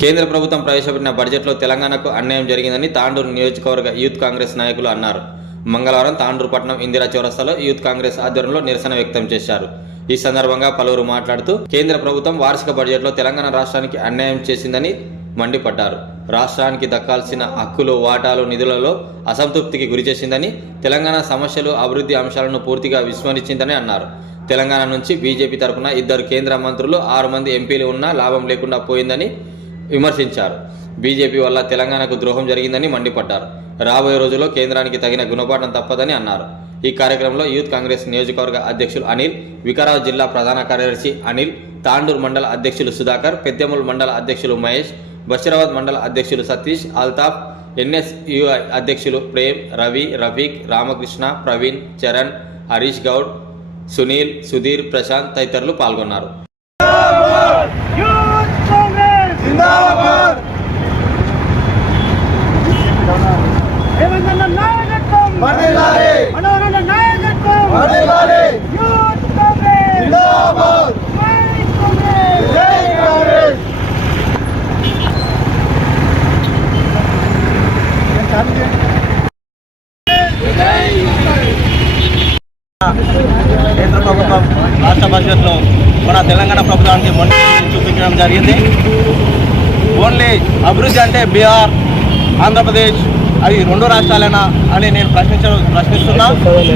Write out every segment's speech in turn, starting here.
కేంద్ర ప్రభుత్వం ప్రవేశపెట్టిన బడ్జెట్లో తెలంగాణకు అన్యాయం జరిగిందని తాండూరు నియోజకవర్గ యూత్ కాంగ్రెస్ నాయకులు అన్నారు. మంగళవారం తాండూరు పట్టణం ఇందిరా చౌరస్తాలో యూత్ కాంగ్రెస్ ఆధ్వర్యంలో నిరసన వ్యక్తం చేశారు. ఈ సందర్భంగా పలువురు మాట్లాడుతూ కేంద్ర ప్రభుత్వం వార్షిక బడ్జెట్లో తెలంగాణ రాష్ట్రానికి అన్యాయం చేసిందని మండిపడ్డారు. రాష్ట్రానికి దక్కాల్సిన హక్కులు, వాటాలు, నిధులలో అసంతృప్తికి గురిచేసిందని, తెలంగాణ సమస్యలు, అభివృద్ధి అంశాలను పూర్తిగా విస్మరించిందని అన్నారు. తెలంగాణ నుంచి బీజేపీ తరఫున 2 కేంద్ర మంత్రులు, 6 మంది ఎంపీలు ఉన్నా లాభం లేకుండా పోయిందని విమర్శించారు. బీజేపీ వల్ల తెలంగాణకు ద్రోహం జరిగిందని మండిపడ్డారు. రాబోయే రోజుల్లో కేంద్రానికి తగిన గుణపాఠం తప్పదని అన్నారు. ఈ కార్యక్రమంలో యూత్ కాంగ్రెస్ నియోజకవర్గ అధ్యక్షులు అనిల్, వికారాబాద్ జిల్లా ప్రధాన కార్యదర్శి అనిల్, తాండూరు మండల అధ్యక్షులు సుధాకర్, పెద్దెముల్ మండల అధ్యక్షులు మహేష్, బషీరాబాద్ మండల అధ్యక్షులు సతీష్, అల్తాఫ్, ఎన్ఎస్యుఐ అధ్యక్షులు ప్రేమ్, రవి, రఫీక్, రామకృష్ణ, ప్రవీణ్, చరణ్, హరీష్ గౌడ్, సునీల్, సుధీర్, ప్రశాంత్ తదితరులు పాల్గొన్నారు. కేంద్ర ప్రభుత్వం రాష్ట్ర బడ్జెట్లో మన తెలంగాణ ప్రభుత్వానికి మొన్న చూపించడం జరిగింది. ఓన్లీ అభివృద్ధి అంటే బీహార్, ఆంధ్రప్రదేశ్ అవి 2 రాష్ట్రాలేనా అని నేను ప్రశ్నిస్తున్నా.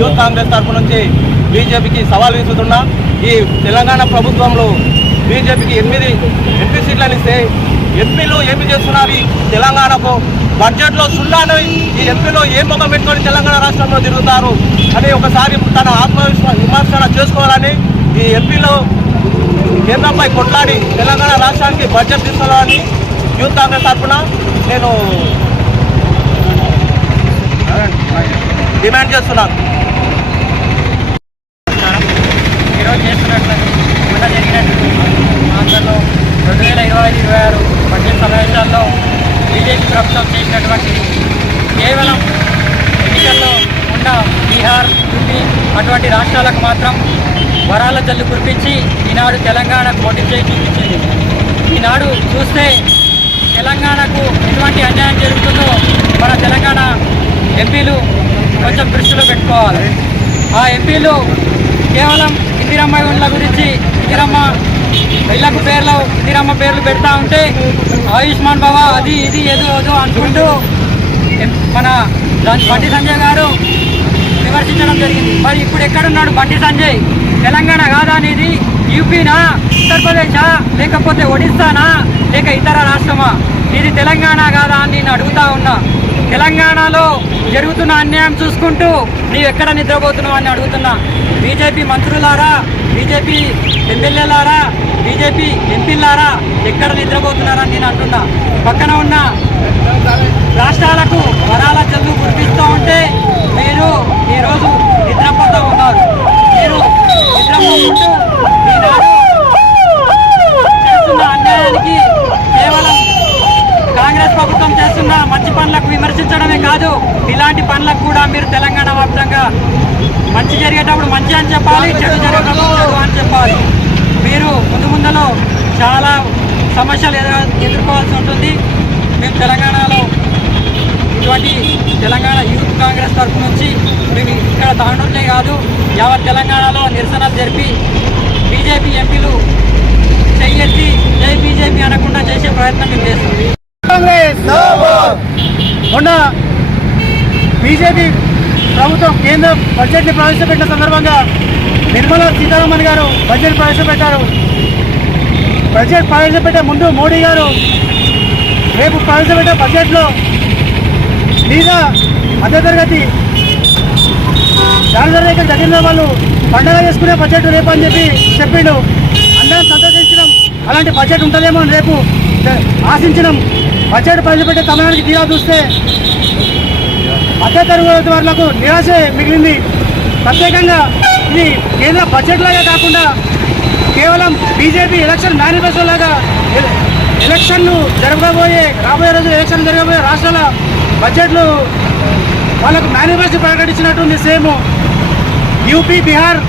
యూత్ కాంగ్రెస్ తరఫు నుంచి బీజేపీకి సవాల్ విసురుతున్నా. ఈ తెలంగాణ ప్రభుత్వంలో బీజేపీకి 8 ఎంపీ సీట్లను ఇస్తే ఎంపీలు ఏమి చేస్తున్నారు? తెలంగాణకు బడ్జెట్లో సున్నాను ఈ ఎంపీలో ఏ ముఖం పెట్టుకొని తెలంగాణ రాష్ట్రంలో తిరుగుతారు అని ఒకసారి తన విమర్శన చేసుకోవాలని, ఈ ఎంపీలో కేంద్రంపై కొట్లాడి తెలంగాణ రాష్ట్రానికి బడ్జెట్ తీసుకోవాలని యూత్ కాంగ్రెస్ తరఫున నేను డిమాండ్ చేస్తున్నాను. ఈరోజు చేస్తున్నట్లు మొన్న జరిగినట్టు ఆంధ్రలో 2025-26 బడ్జెట్ సమావేశాల్లో బీజేపీ ప్రభుత్వం చేసినటువంటి కేవలం ఎన్నికల్లో ఉన్న బీహార్, యూపీ అటువంటి రాష్ట్రాలకు మాత్రం వరాల జల్లు కురిపించి ఈనాడు తెలంగాణకు పోటీ చేసి చూపించింది. ఈనాడు చూస్తే తెలంగాణకు ఎటువంటి అన్యాయం జరుగుతుందో మన తెలంగాణ ఎంపీలు కొంచెం దృష్టిలో పెట్టుకోవాలి. ఆ ఎంపీలు కేవలం ఇందిరమ్మ ఇళ్ళ గురించి ఇందిరమ్మ ఇళ్లకు ఇందిరమ్మ పేర్లు పెడతా ఉంటే ఆయుష్మాన్ బాబా అది ఇది ఏదో అనుకుంటూ మన బండి సంజయ్ గారు విమర్శించడం జరిగింది. మరి ఇప్పుడు ఎక్కడున్నాడు బండి సంజయ్? తెలంగాణ కాదా అనేది? యూపీనా, ఉత్తరప్రదేశా, లేకపోతే ఒడిస్సానా, లేక ఇతర రాష్ట్రమా? ఇది తెలంగాణ కాదా అని నేను అడుగుతా ఉన్నా. తెలంగాణలో జరుగుతున్న అన్యాయం చూసుకుంటూ నీవు ఎక్కడ నిద్రపోతున్నావు అని అడుగుతున్నా. బీజేపీ మంత్రులారా, బీజేపీ ఎమ్మెల్యేలారా, బీజేపీ ఎంపీలారా ఎక్కడ నిద్రపోతున్నారని నేను అంటున్నా. పక్కన ఉన్న రాష్ట్రాలకు వరాల జల్లు కురిపిస్తూ ఉంటే మీరు ఈరోజు నిద్రపోతూ ఉన్నారు. మీరు నిద్రపోకుంటూ ఈనాడు చేస్తున్న అన్యాయానికి కేవలం కాంగ్రెస్ ప్రభుత్వం చేస్తున్న మంచి పనులకు విమర్శించడమే కాదు, ఇలాంటి పనులకు కూడా మీరు తెలంగాణ వ్యాప్తంగా మంచి జరిగేటప్పుడు మంచి అని చెప్పాలి, చెడు జరిగేటప్పుడు చెడు అని చెప్పాలి. మీరు ముందులో చాలా సమస్యలు ఎదుర్కోవాల్సి ఉంటుంది. మేము తెలంగాణలో ఇటువంటి తెలంగాణ యూత్ కాంగ్రెస్ తరఫు నుంచి మేము ఇక్కడ తాండూరులే కాదు యావత్ తెలంగాణలో నిరసనలు జరిపి బీజేపీ ఎంపీలు చెయ్యెత్తి జై బీజేపీ అనకుండా చేసే ప్రయత్నం మేము చేస్తాం. మొన్న బీజేపీ ప్రభుత్వం కేంద్ర బడ్జెట్ని ప్రవేశపెట్టిన సందర్భంగా నిర్మలా సీతారామన్ గారు బడ్జెట్ ప్రవేశపెట్టారు. బడ్జెట్ ప్రవేశపెట్టే ముందు మోడీ గారు రేపు ప్రవేశపెట్టే బడ్జెట్లో మీద మధ్యతరగతి దారిద్ర్య తగిన వాళ్ళు పండగ చేసుకునే బడ్జెట్ రేపు అని చెప్పిండు. అందరం సంతోషించడం, అలాంటి బడ్జెట్ ఉంటుందేమో అని రేపు ఆశించడం. బడ్జెట్ ప్రవేశపెట్టే సమయానికి తీరా చూస్తే మధ్యతరగతి వాళ్ళకు నిరాశ మిగిలింది. ప్రత్యేకంగా ఇది కేంద్ర బడ్జెట్ లాగా కాకుండా కేవలం బీజేపీ ఎలక్షన్ మేనిఫెస్టో లాగా రాబోయే రోజు ఎలక్షన్ జరగబోయే రాష్ట్రాల బడ్జెట్లు వాళ్ళకు మేనిఫెస్టో ప్రకటించినట్టుంది. సేమ్ యూపీ, బీహార్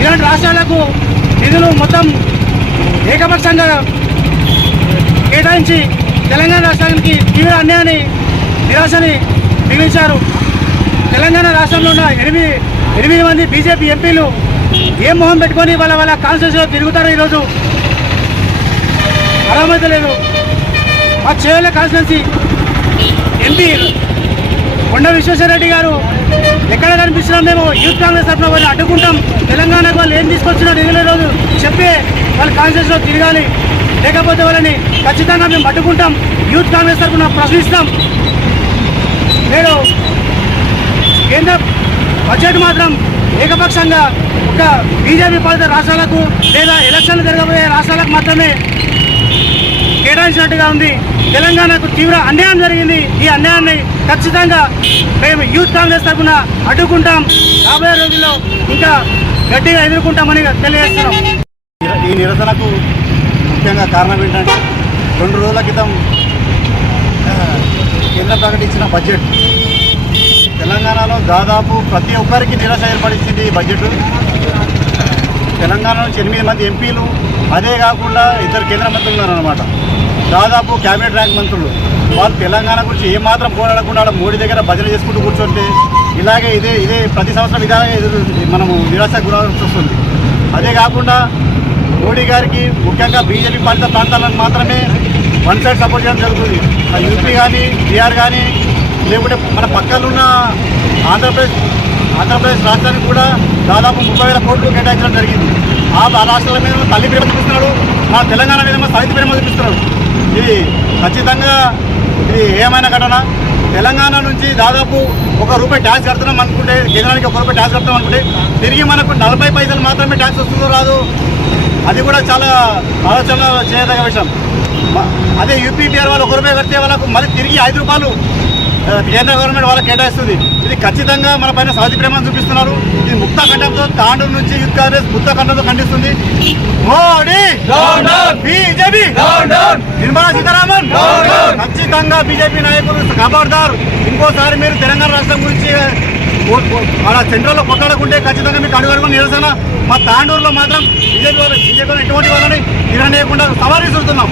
ఇలాంటి రాష్ట్రాలకు నిధులు మొత్తం ఏకపక్షంగా కేటాయించి తెలంగాణ రాష్ట్రానికి తీవ్ర అన్యాయాన్ని నిరాశని మిగిల్చారు. తెలంగాణ రాష్ట్రంలో ఉన్న ఎనిమిది మంది బీజేపీ ఎంపీలు ఏం మొహం పెట్టుకొని వాళ్ళ కాన్స్టిట్యూన్సీలో తిరుగుతారో ఈరోజు అర్హమైతే లేదు. మా చేవెళ్ళ కాన్స్టిట్యున్సీ ఎంపీ కొండ విశ్వేశ్వరరెడ్డి గారు ఎక్కడ కనిపిస్తున్నాం, మేము యూత్ కాంగ్రెస్ తరఫున వాళ్ళని అడ్డుకుంటాం, తెలంగాణకు వాళ్ళు ఏం తీసుకొచ్చినా నిధుల రోజు చెప్పి వాళ్ళ కాన్స్టిట్యూన్సీలో తిరగాలి, లేకపోతే వాళ్ళని ఖచ్చితంగా మేము అడ్డుకుంటాం, యూత్ కాంగ్రెస్ తరఫున ప్రశ్నిస్తాం. నేను కేంద్ర బడ్జెట్ మాత్రం ఏకపక్షంగా ఒక బీజేపీ పాలిత రాష్ట్రాలకు లేదా ఎలక్షన్లు జరగబోయే రాష్ట్రాలకు మాత్రమే కేటాయించినట్టుగా ఉంది. తెలంగాణకు తీవ్ర అన్యాయం జరిగింది. ఈ అన్యాయాన్ని ఖచ్చితంగా మేము యూత్ కాంగ్రెస్ తరఫున అడ్డుకుంటాం, రాబోయే రోజుల్లో ఇంకా గట్టిగా ఎదుర్కొంటామని తెలియజేస్తున్నాం. ఈ నిరసనకు ముఖ్యంగా కారణం ఏంటంటే 2 రోజుల క్రితం కేంద్రం ప్రకటించిన బడ్జెట్ తెలంగాణలో దాదాపు ప్రతి ఒక్కరికి నిరాశ ఏర్పడించింది. ఈ బడ్జెట్ తెలంగాణ నుంచి 8 మంది ఎంపీలు, అదే కాకుండా 2 కేంద్ర మంత్రులు ఉన్నారన్నమాట, దాదాపు క్యాబినెట్ ర్యాంక్ మంత్రులు. వాళ్ళు తెలంగాణ గురించి ఏమాత్రం పోరాడకుండా మోడీ దగ్గర భజన చేసుకుంటూ కూర్చుంటే ఇదే ప్రతి సంవత్సరం ఇలాగే మనము నిరాశ గురవలసి వస్తుంది. అదే కాకుండా మోడీ గారికి ముఖ్యంగా బీజేపీ పాలిత ప్రాంతాలకు మాత్రమే వన్ సైడ్ సపోర్ట్ చేయడం జరుగుతుంది. యూపీ కానీ బీహార్ కానీ లేకుంటే మన పక్కనున్న ఆంధ్రప్రదేశ్ రాష్ట్రానికి కూడా దాదాపు 30,000 కోట్లు కేటాయించడం జరిగింది. ఆ రాష్ట్రాల మీద తల్లి ప్రేమ చూపిస్తున్నాడు, మన తెలంగాణ మీద సాహిత్య ప్రేమ చూపిస్తున్నాడు. ఇది ఖచ్చితంగా ఇది ఏమైనా ఘటన. తెలంగాణ నుంచి దాదాపు ₹1 ట్యాక్స్ కడుతున్నాం అనుకుంటే, కేంద్రానికి ₹1 ట్యాక్స్ కడతాం అనుకుంటే తిరిగి మనకు 40 పైసలు మాత్రమే ట్యాక్స్ వస్తుందో రాదు, అది కూడా చాలా ఆలోచన చేయదగ్గ విషయం. అదే యూపీ బీహార్ వాళ్ళు ₹1 కడితే వాళ్ళకు మళ్ళీ తిరిగి ₹5 కేంద్ర గవర్నమెంట్ వాళ్ళకి కేటాయిస్తుంది. ఇది ఖచ్చితంగా మన పైన సాహిత్య ప్రేమను చూపిస్తున్నారు. ఇది ముక్త కంఠంతో తాండూరు నుంచి యూత్ కాంగ్రెస్ ముక్త కంఠంతో ఖండిస్తుంది. మోడీ బీజేపీ నిర్మలా సీతారామన్ ఖచ్చితంగా బీజేపీ నాయకులు ఖబర్దార్, ఇంకోసారి మీరు తెలంగాణ రాష్ట్రం గురించి మన సెంట్రల్లో కొట్లాడకుంటే ఖచ్చితంగా మీకు అడుగడుగున నిరసన. మా తాండూరులో మాత్రం బీజేపీ ఎటువంటి వాళ్ళని తిరగనీయకుండా సవారీ చూస్తున్నాం.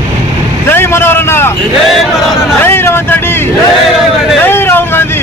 జై మనోహరన్న, జై రేవంత్ రెడ్డి, జై రాహుల్ గాంధీ.